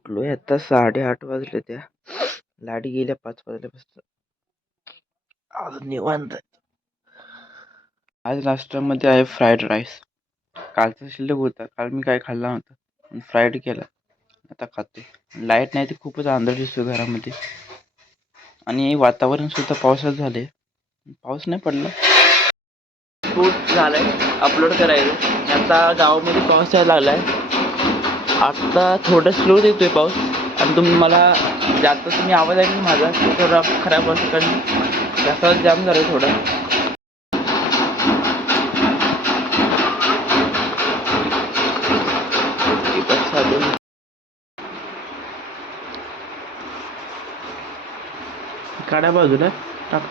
उठलोय आता 8:30 वाजले. त्या लाईट गेल्या 5 वाजल्यापासून. आज निवांत आहे. आज नाश्त्यामध्ये आहे फ्राईड राईस. कालचा शिल्लक होता. काल मी काय खाल्ला नव्हता, फ्राईड केला, आता खाते. लाईट नाही तर खूपच अंधार दिसतो घरामध्ये. आणि वातावरण सुद्धा पावसाचं झाले. पाऊस नाही पडला. खूप झालंय अपलोड करायचं. आता गावामध्ये पाऊस यायला लागलाय. आता थोडं स्लो येतोय पाऊस. आणि तुम्ही मला जास्त तुम्ही आवाज ऐकला माझा थोडा खराब असतो, कारण जास्त जाम झालं थोडं. काढा बाजूला टाक.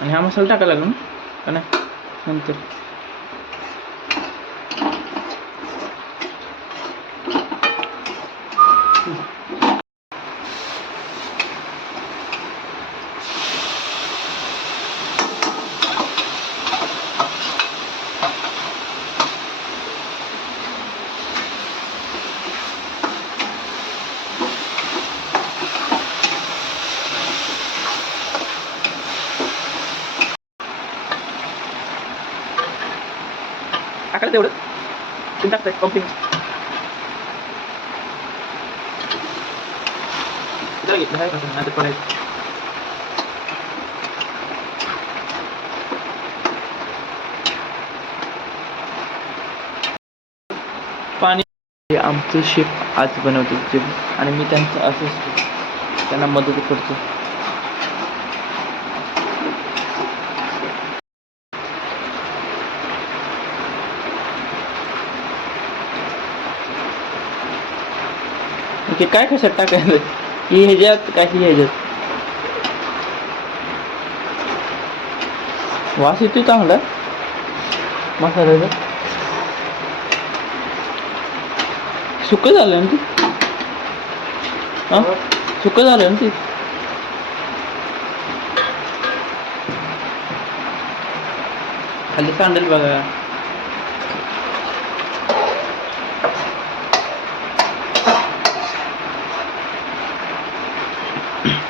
आणि हा मसाला टाकायला लागला का नाही नंतर. टाकायला तेवढं तुम्ही टाकताय कॉम्प्लिमेंट. घेतलं आहे का आता पडायचं. पाणी आमचं शेफ आज बनवतो जेवण, आणि मी त्यांचं असंच त्यांना मदत करतो. ओके, काय कशात टाकायचं की ह्याच्यात काय की ह्याच्यात वास येतोय चांगला मसाल्याचा. सुकं झालं ना ते. हां सुकं झालं ना ते. खाली सांडेल बघा.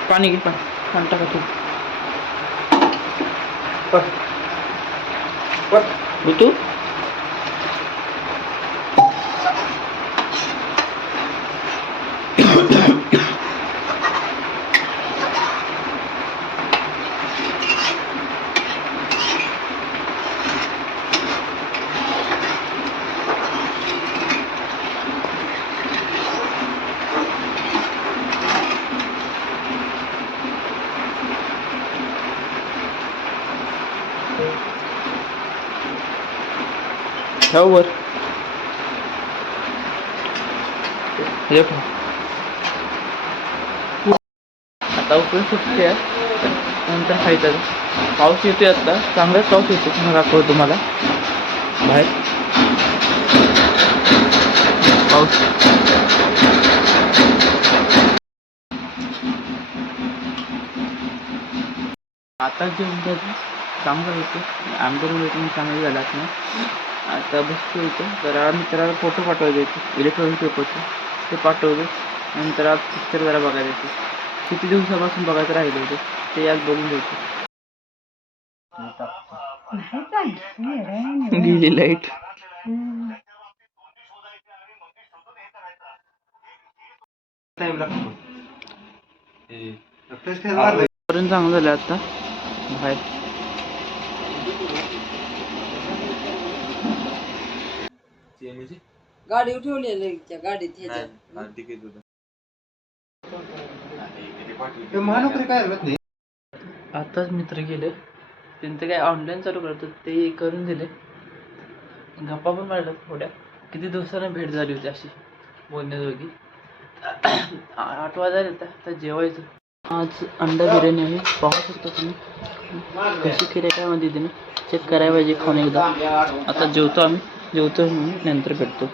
पाणी घे, पाणी टाका तू. तू वर आता उकळून सुटते नंतर खायचं. पाऊस येतोय आता, चांगलाच पाऊस येतो. मग दाखवतो तुम्हाला बाहेर पाऊस. आता जेवण चांगलं होतं, आमचं वेटिंग चांगलं झालं ना. आता बसतो इथं. जरा मित्राला फोटो पाठवायचे होते इलेक्ट्रॉनिक पेपरचे, ते पाठवले. नंतर आज पिक्चर जरा बघायचं होतं. किती दिवसापासून बघायचं राहिलं होतं, ते आज बघून घ्यायचं. गेली लाईट. चांगलं झालं आता बाहेर. गाडी ठेवलेली गाडीत आताच मित्र गेले, त्यांचं काय ऑनलाईन चालू करतात ते करून दिले. गप्पा पण मारल्या थोड्या. किती दिवसानं भेट झाली होती अशी बोलण्याजोगी. 8 वाजायला आता जेवायचं. आज अंडा बिर्याणी आहे. पाहू शकता तुम्ही कशी केली काय म्हणते तिने. चेक करायला पाहिजे खाऊन एकदा. आता जेवतो आम्ही, जेवतो नंतर भेटतो.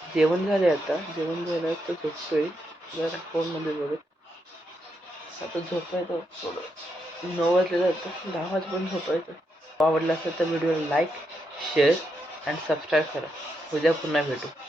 जेवण झाले. आता जेवण झालं तर झोपतोय जरा फोनमध्ये बघत. आता झोपायचं थोडं. 9 वाजले जातं, 10 वाजेपर्यंत झोपायचं. आवडला असेल तर व्हिडिओला लाईक, शेअर अँड सबस्क्राईब करा. उद्या पुन्हा भेटू.